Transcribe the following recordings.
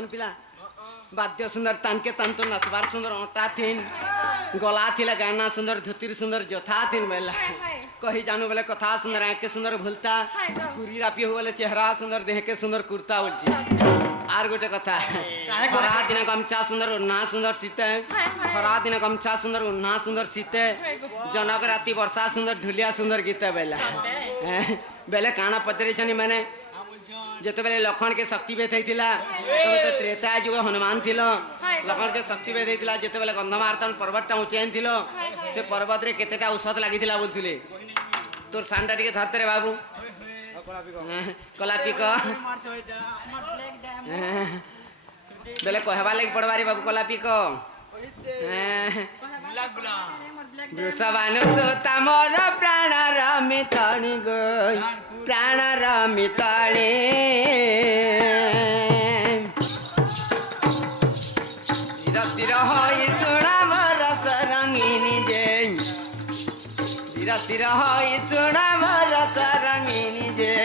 सन पिला बाद्य सुंदर तानके तान तो नचबार सुंदर ओटा थिन गला थिला गाना सुंदर धोतिर सुंदर जोथा थिन बेला कही जानू बेले कथा सुंदर आँख के सुंदर भूलता कुरी रापी हो बोले चेहरा सुंदर देह के सुंदर कुर्ता उलची आर गोटे कथा खरा दिन गमछा सुंदर उन्हा सुंदर सीते खरा दिन गमछा सुंदर उन्हा सुंदर सीते जनक राति वर्षा सुंदर ढुलिया सुंदर गीत बेला बेले काना पचरी छनी मैंने जेते बेले लखन के शक्ति भेद होता तो त्रेता जुग हनुमान थिलो लखन के शक्ति भेद होता जेते बेले गंधमार्तन पर्वतटा उचैन थिलो से पर्वत रे केतेटा औषध लागिथिला बोलथुले तोर सांडा टिके धरते रे बाबू कलापिक बेले कहबा लगी पड़वा रे बाबू कलापिक वृषभानु सुता मोर प्राण रमी तणी गई प्राण रमी तणी धीर धीर होई सुना मोर सरंगिनी जे धीर धीर होई सुना मोर सरंगिनी जे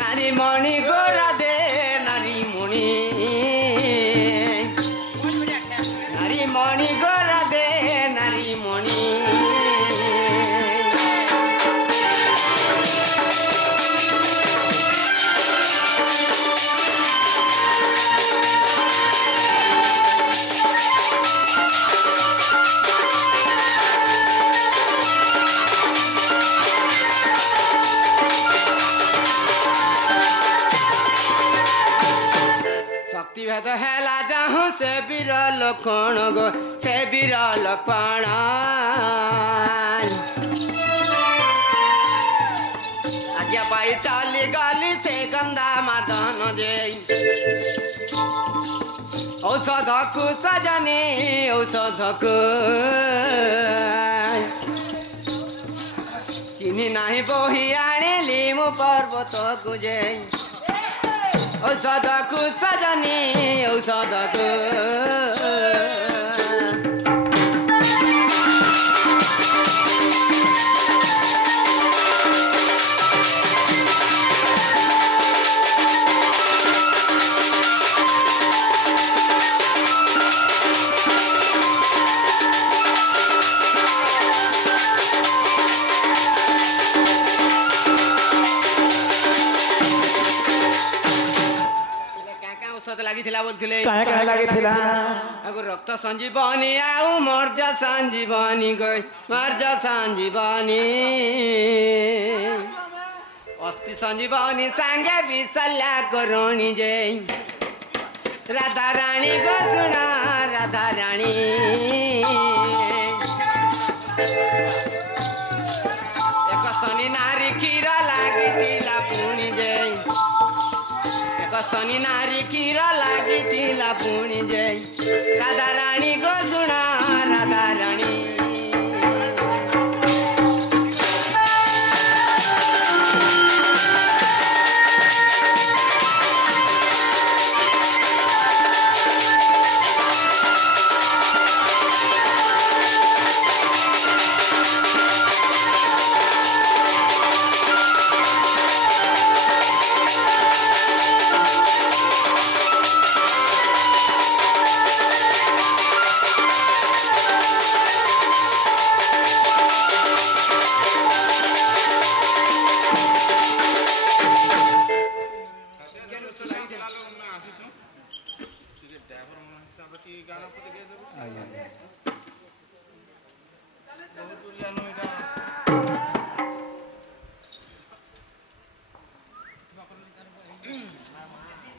नारी मणि गोरा दे नारी मणि गोरा दे नारी मणि शक्ति भेद हेला जाहूँ से बिरल कण गो से बिरल कण आज्ञा पाई चली गली से गंदा मदन जे औषध को सजने औषध को चिनी नहीं बोही आनिली मु पर्वत को जे औषध को सजनी औषध को रक्त संजीवनी आउ मर्ज संजीवनी गई मर्ज संजीवनी अस्थि संजीवनी सांगे विसल्या करोणी जे राधा रानी गो सुना राधा रानी एक शनि नारी क्षीर लागी पुणी जे शनि नारी क्षीर लागी पुणी जे राधा रानी गो सुना राधा रानी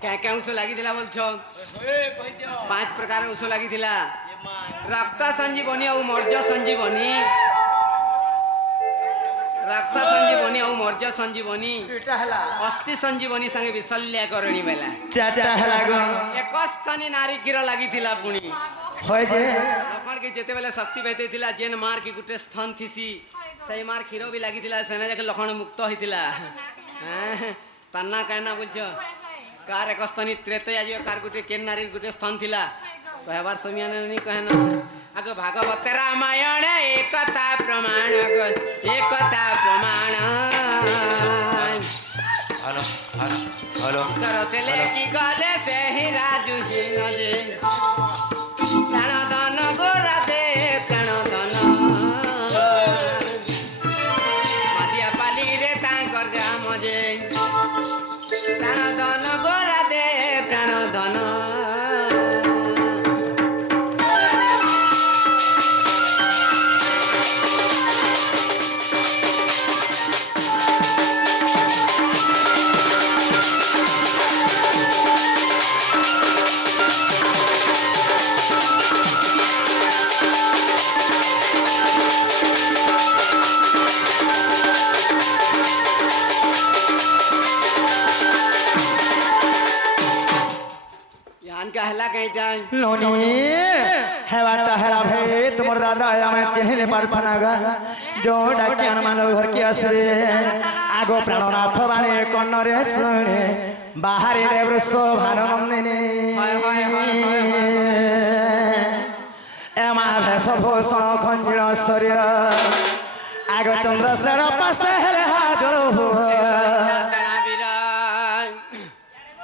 क्या उस लगी बोल 5 प्रकार उस लगी रक्त संजीवनी और मर्ज संजीवनी रक्त संजीवनी और मर्ज संजीवनी अस्थि संजीवनी संगे विशल्या करणी बेला एक स्थानी नारी क्षीर लगी पुणी लखन के जेते बेले शक्ति भेटे जेन मार की गुटे स्थान थीसी सही मार क्षीर भी लगी सेने जाके लखन मुक्त होता ताना कहना बोल कार एक स्थानी त्रेतया जो कार गुटे केन नारी गुटे स्थान थिला कहबार समय नहीं कहना आग भागवत रामायण एकता प्रमाण एकता प्रमाण हेलो हेलो हेलो से लेकी गले से कईटा लोनी हेवाटा हेरा भे तुमर दादा हमें चिन्हले पारथना गा जो डाके हनुमान घर के आसरे आगो प्राणनाथ बाणे कन्नरे सुने बाहरे देवृष भानुनंदिनी एमा भेष भूषण खंजीर शरीर आगो चंद्रसेन पासे हेले हाजर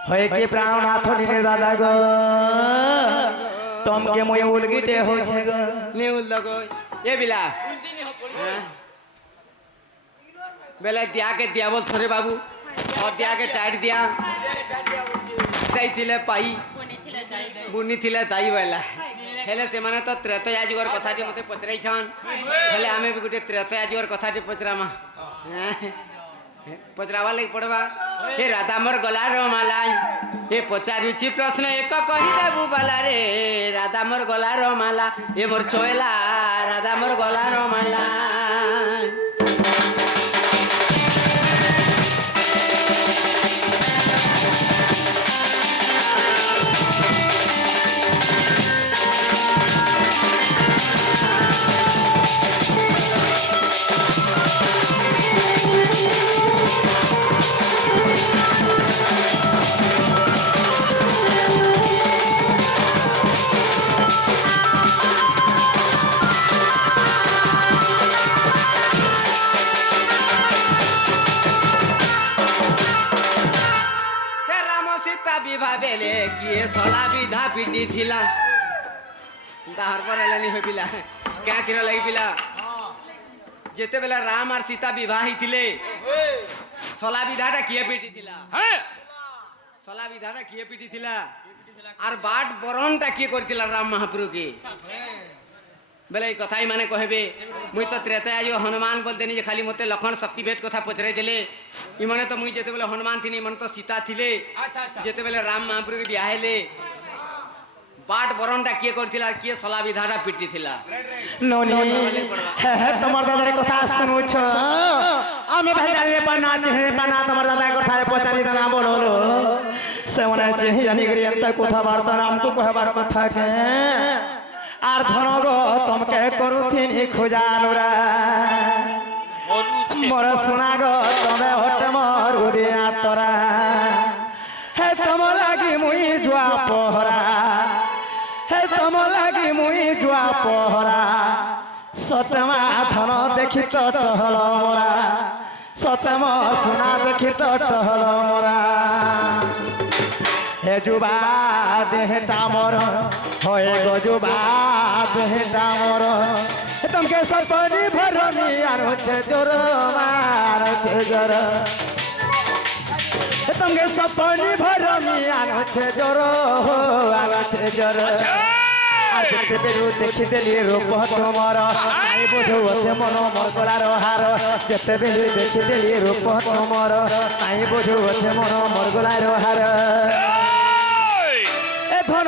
होय के प्राणनाथ निने दादा गो तुम के मोय उलगिटे हो छे गो ने उल लगो ये बिला बेला दिया के दिया बोल थोरे बाबू और दिया के टाइट दिया दाई थिले पाई बुनी थिले दाई वाला हेले से माने तो त्रेतयाजुगर कथाटी मते पचराई छन हेले आमे भी गुटे त्रेतयाजुगर कथाटी पचरामा पचरावा लगी पड़वा हे राधा मोर गला रो माला हे पचारुची प्रश्न एक कही देबू बाला रे राधा मोर गला रो माला हे मोर छोयला राधा मोर गला रो माला बेले किए सला विधा पिटी थिला दाहर पर एलानी हो पिला क्या थिर लगी पिला जेते बेला राम और सीता विवाह थिले सला विधाटा किए पिटी थिला सला विधाटा किए पिटी थिला और बाट बरणटा किए करथिला राम महाप्रभु के बेले ई कथाई माने कहबे मुई तो त्रेतया जो हनुमान बोलते नहीं खाली मते लखन शक्ति भेद कथा पचराई देले ई माने तो मुई जेते बेले हनुमान थिनी मन तो सीता थिले जेते बेले राम महाप्रभु के बियाहेले बाट बरणटा किए करथिला किए सला विधाटा पिटी थिला नोनी हे तमर दादा कथा सुनु छ आमे भाई जाने बना जे बना तमर दादा कथा पचारी दाना बोललो से मने जे जानी करी अंत कथा वार्ता नाम को कहबार कथा के আর ধন গো তমকে করুথিনি খোঁজানুরা মোর শোনা গো তমে হট মোর উড়িয়া তরা হে তম লাগি মুই জুয়া পহরা হে তম লাগি মুই জুয়া পহরা সতমা ধন দেখি তো টহল মোরা সতম সোনা দেখি তো টহল মোরা হে যুবা দেহটা মোর होए गजुबा देहटा मोर तुमके सपनी भरनी आरो छे जोर मार छे जोर तुमके सपनी भरनी आरो छे जोर हो आरो छे जोर आज बेरु देखि देली रूप तुमर आई बुझो से मन मोर गलार हार जते बेरु देखि देली रूप तुमर आई बुझो से मन मोर गलार हार धन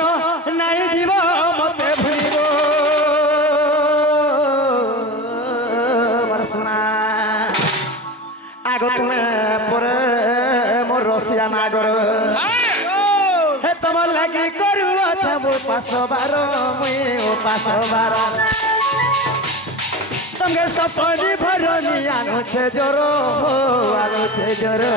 नाई जीव मते भूलिब मोर सोना आगो तुमे परे मोर रसिया नागर हे तुम लगी करू अच्छा वो पासो बार मुई ओ पासो बार तुमके सपनी भरनी आनो छे जोरो हो आनो छे जोरो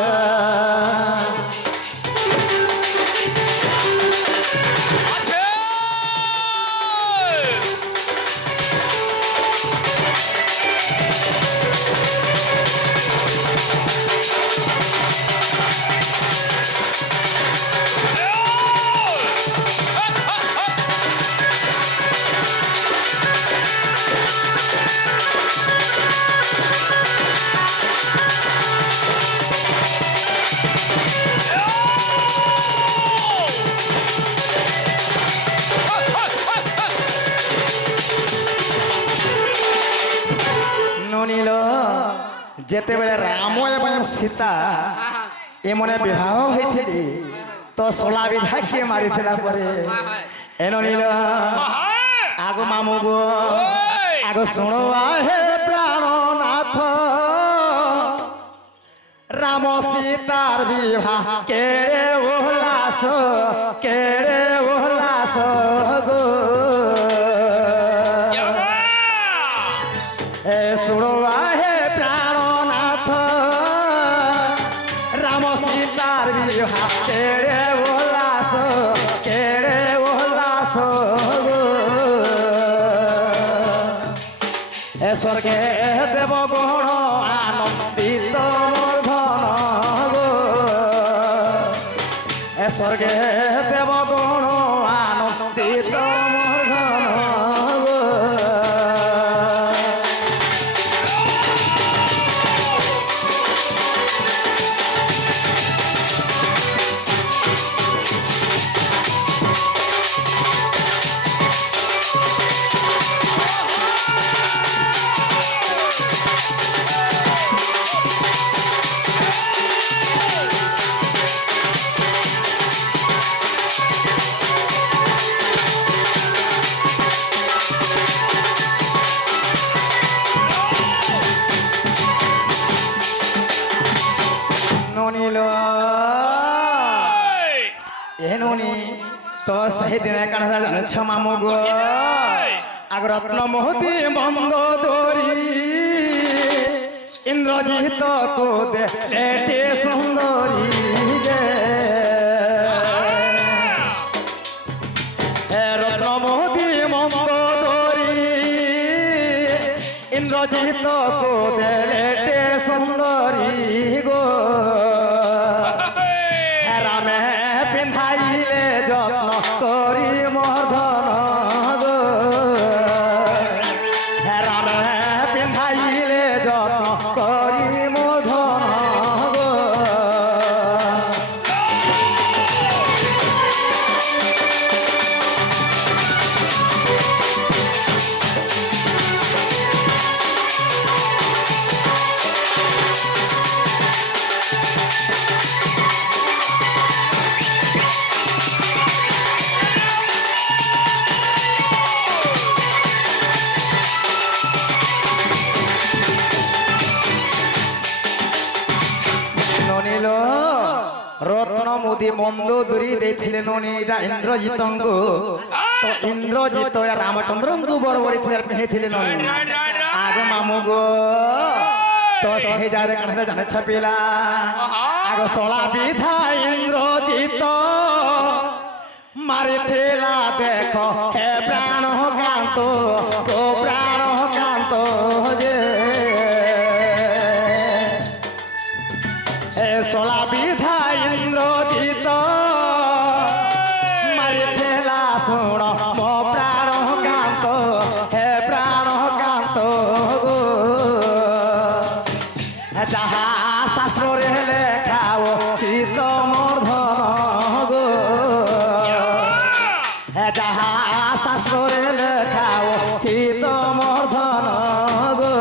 जेते बेले राम एवं सीता एमने विवाह होइथिली तो सोला विधा किए मारिथिला परे एनो नील आगो मामू गो आगो सुनवा हे प्राणनाथ राम सीतार विवाह केरे ओलास জুহা কেড়ে উল্লাস গো এ স্বর্গে দেব গণ আনন্দিত মোর ধন গো এ স্বর্গে দেব গণ আনন্দিত মোর ধন গো ননিল এ ননি তো সেই দিনে কাণ জানেছ মামু গো আগ রত্ন মোহতি বন্ধ দরি ইন্দ্রজিৎ কো দেখলে সুন্দরী গে হে রত্ন মোহতি বন্ধ দরি ইন্দ্রজিৎ কো দেখলে সুন্দরী গো রামে পিন্ধাইলে যত্ন করি মর্ধন গো রামে পিন্ধাইলে যত্ন করি মর্ধন গো ননিল রত্ন মুদি মন্দ দূরি ଦେଇଥିଲେ ননিটা ইন্দ্রজিতଙ୍କୁ তো ইন্দ্রজিত রামচন্দ্রଙ୍କୁ বরবরি পিঁধেଥିଲେ ননি আগ মামু গো তো সেই জায়গায় কাছে জানেছ পিলা আগ শলা বিধা ইন্দ্রজিত মারিଥିଲା দেখ হে প্রাণ কান্ত তো প্রাণ কান্ত যে শলা বিধা ইন্দ্রজিত মারিথেলা শুণ মো প্রাণ কান্ত হে প্রাণ কান্ত গো যাহা শাস্ত্রে লেখাও চিত মর্ধন গো যাহা শাস্ত্রে লেখাও চিত মর্ধন গো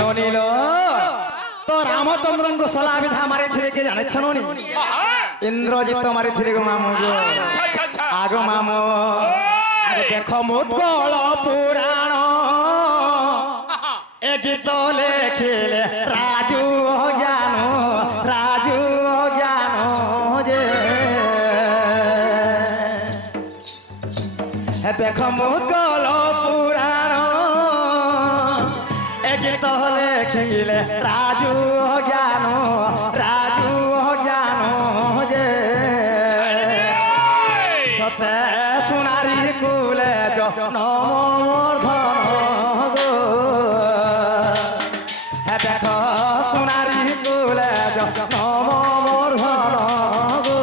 ননিল তো রামচন্দ্রଙ୍କୁ শলা বিধা মারিଥିଲେ কে জানেছ ননি ইন্দ্রজিৎ মারিଥିଲେ গো মামু গো আগ মামু আগে দেখ মুৎকল পুরাণ এ গীত লেখিলে রাজু জ্ঞান যে দেখ মুৎকল পুরাণ এ গীত লেখিলে রাজু জ্ঞান যে সতে সোনারি কুলে নমর্ধন গো দেখ সোনারি কুলে নমর্ধন গো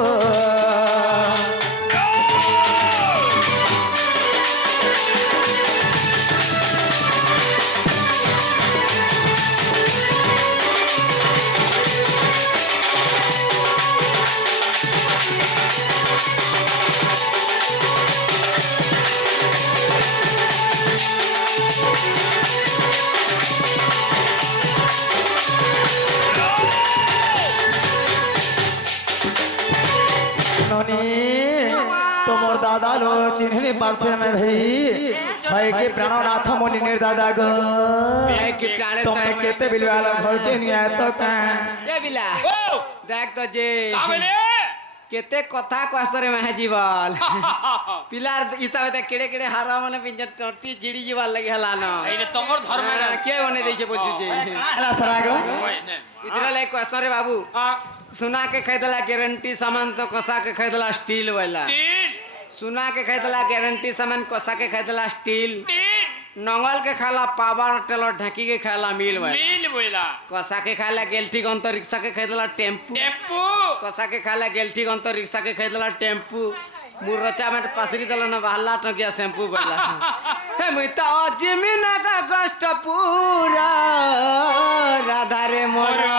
শুনি পারছি না ভাই হয় কি প্রাণনাথ মুনি নির্দাদা গো এই কি প্রাণে তুমি কেতে বিলওয়ালা ঘরকে নিয়ে তো কা এ বিলা ও দেখ তো যে কাবেলে কেতে কথা কসরে মে জীবল পিলার হিসাবে কেড়ে কেড়ে হারা মানে পিঞ্জর টটি জিড়ি জীবল লাগি হলা না এইটা তোমার ধর্মের কে বনে দিয়েছে বলছু যে আলা সারা গো ওই নে इधर लाइक कसरे बाबू सुना के खरीदला गारंटी सामान तो कसा के खरीदला स्टील वाला তিন सुना के खरीदला गारंटी सामान कसा के खरीदला स्टील তিন नंगल के खाला पावर टेलर ढकी के खाला मिल वाला মিল বইলা कसा के खाला गेल्टी गंत रिक्शा के खरीदला टेम्पू টেম্পু कसा के खाला गेल्टी गंत रिक्शा के खरीदला टेम्पू मुरचा में पसरी दल न बहला टकिया शैम्पू वाला हे मुई तो जमीन का कष्ट पूरा राधा रे मोरा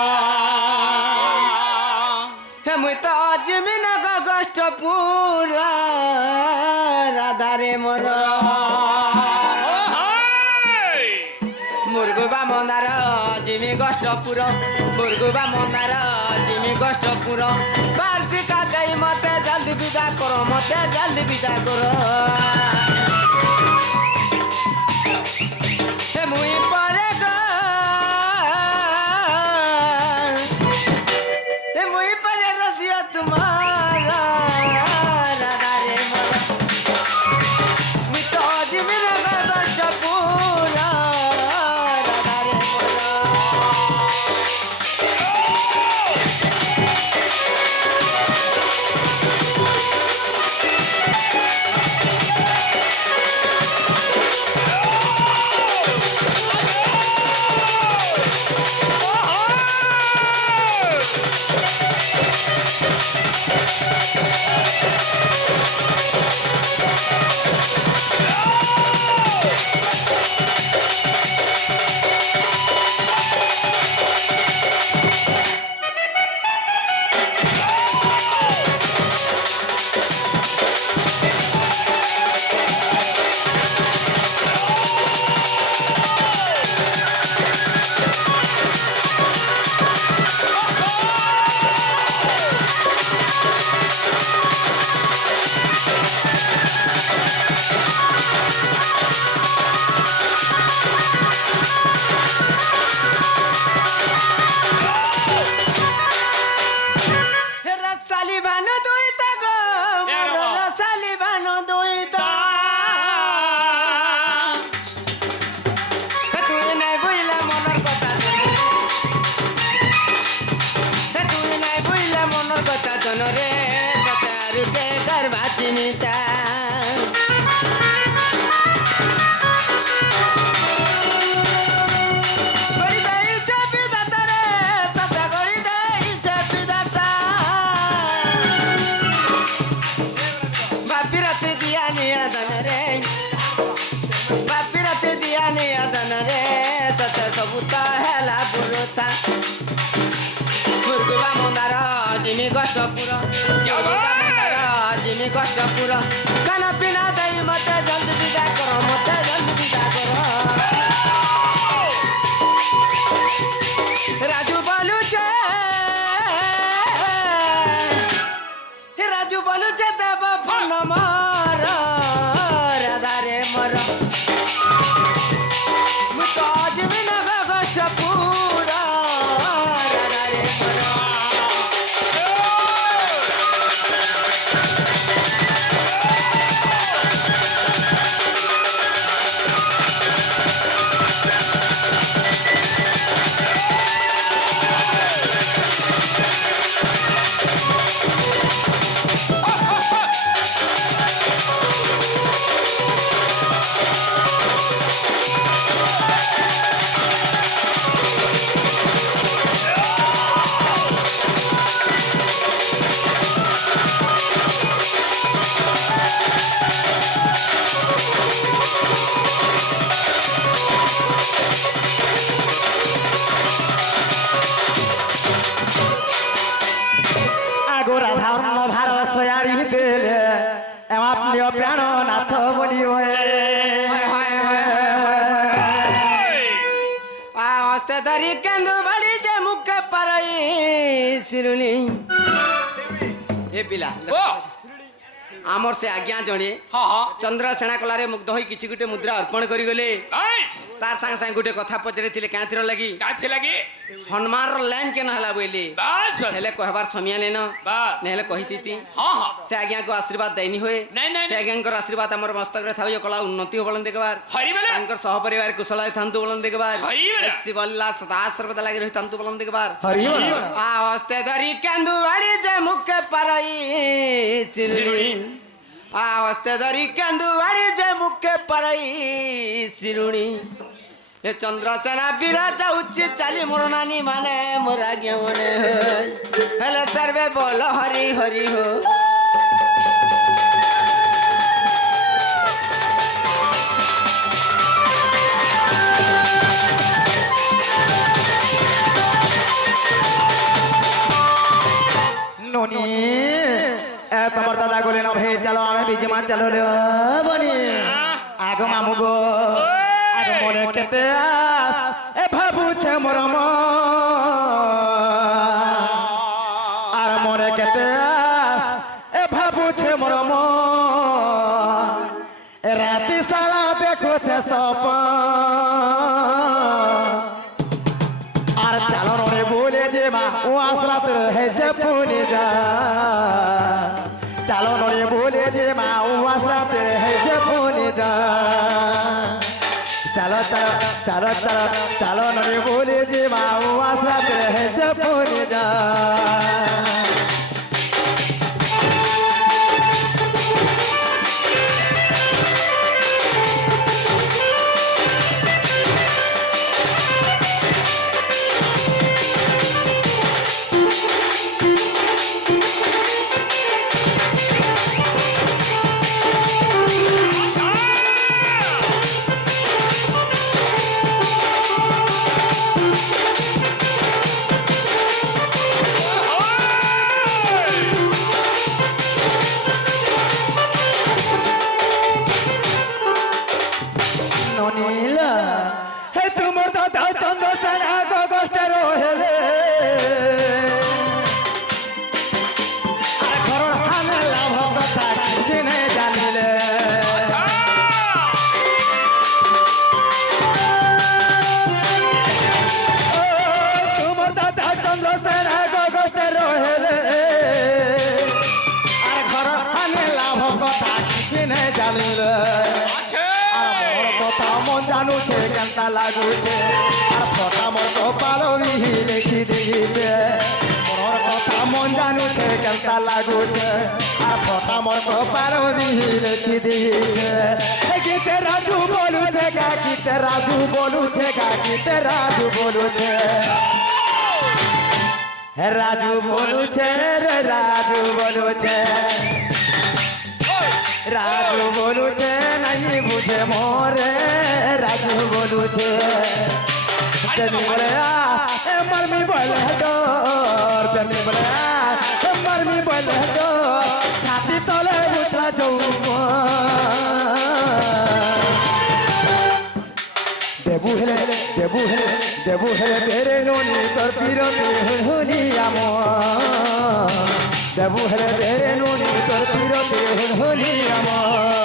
हे मुई तो जमीन का कष्ट पूरा राधा रे मोरा मुर्गुबा मंदार जिमी कष्टपुर मुर्गुबा मंदार जिमी कष्टपुर बार्षिका जाई मते जल्दी विदा करो मते जल्दी विदा करो हे मुई परे गो हे मुई परे रसिया तुम्हारा राधा रे मोरा मुई तो जिमी का कष्टपुर राधा रे मोरा रसाली भानु दुईता गो मोर रसाली भानु दुईता तुई নাই বুইলা মনৰ কথা তুই নাই বুইলা মনৰ কথা জনরে তার কে গর্বা চিনিতা গড়ি দেই চাপি দাতা রে তাতা গড়ি দেই চাপি দাতা বাপি রাতে দিয়া নিয়া দান রে বাপি রাতে দিয়া নিয়া দান রে সতে সবুতা হেলা বুলতা মুর্গুবা মন্দার জিমি কষ্টপুর মুর্গুবা মন্দার জিমি কষ্টপুর খানা পিনা দেই মতে জলদি বিদা কর মতে জলদি বিদা কর রাজু বলুছে রাজু বলুছে দেব ফোন মর রাধা রে মর মুই তো জিমি না কষ্টপুর রাধা রে মর আগো রাধা ভার সয়ারি দিলে আপনি প্রাণনাথ বলি हस्ते धरी केंदु बड़ी जे मुख परई सिरुली ए बिला ও আমার সে আজ্ঞা জনে হ্যাঁ হ্যাঁ চন্দ্রসেনা কলারে মুগ্ধ হয়ে কিছু গোটে মুদ্রা অর্পণ করে গলে তার সাথে সাথে গোটে কথা পচারিলে কাঁথির লাগি কাছে লাগি হনুমানর ল্যান্ড কেন হলা বইলে বাস বাস হেলে কহবার সময় নেন বাস নেহলে কহিতি হ্যাঁ হ্যাঁ সে আজ্ঞাকে আশীর্বাদ দেয়নি হয়ে নাই নাই সে আজ্ঞাঙ্কর আশীর্বাদ আমার মস্তকরে থাও যে কলা উন্নতি হবলন দেখবার হরি বলে তাঙ্কর সহপরিবার কুশল থান্তু বলন দেখবার হরি বলে শিবল্লা সদা সর্বদা লাগি রহি থান্তু বলন দেখবার হরি বল आ हस्ते धरी केंदु वाड़ी जे मुखे परई सिरुणी आ हस्ते धरी केंदु वाड़ी जे मुखे परई सिरुणी ए चंद्रसेना बिराजा उच्च चाली मोर नानी माने मोर आज्ञा मने हेले सर्वे बोल हरि हरि हो ননি এ তোমার দাদা গলে না ভাই চলো আমি বিজমা চলো রে বনি আগ মামু গো আগ মনে কেতে আস এ ভাবুছে মোর মন আর মনে কেতে আস এ ভাবুছে মোর মন রাতি সারা দেখুছে সপন আর চালন রে বলে যে মা ও আসরাত হে যে পুনে যা চালন রে বলে যে মা ও আসরাত হে যে পুনে যা চালো চালো চালো চালো চালন রে বলে যে মা ও আসরাত হে যে পুনে যা ননীল হে তোমার দাদা চন্দ্রসেনা কষ্টে রহেলে আর ঘর হানে লাভ কথা কিছু নেই জানিলে ও তোমার দাদা চন্দ্রসেনা কষ্টে রহেলে আর ঘর হানে লাভ কথা কিছু নেই জানিলে কথা মন জানুছে কেনটা লাগুছে আর ফটা মোর কপাল লিখি দিয়েছে মোর কথা মন জানুছে কেনটা লাগুছে আর ফটা মোর কপাল লিখি দিয়েছে গীতে রাজু বলুছে গা গীতে রাজু বলুছে গা গীতে রাজু বলুছে হে রাজু বলুছে রে রাজু বলুছে রাজু বলুছে নাই বুঝে মোরে রাজু বলুছে তেমনি বলে মারমি বলে তোর তেমনি বলে মারমি বলে তোর ছাতি তলে বুঝলা যৌব দেবু হেলে দেবু হেলে দেবু হেলে বেরে ননি তোর পিরতি হলি আমার দেবু হেলে বেরে ননি তোর পিরতি হলি আমার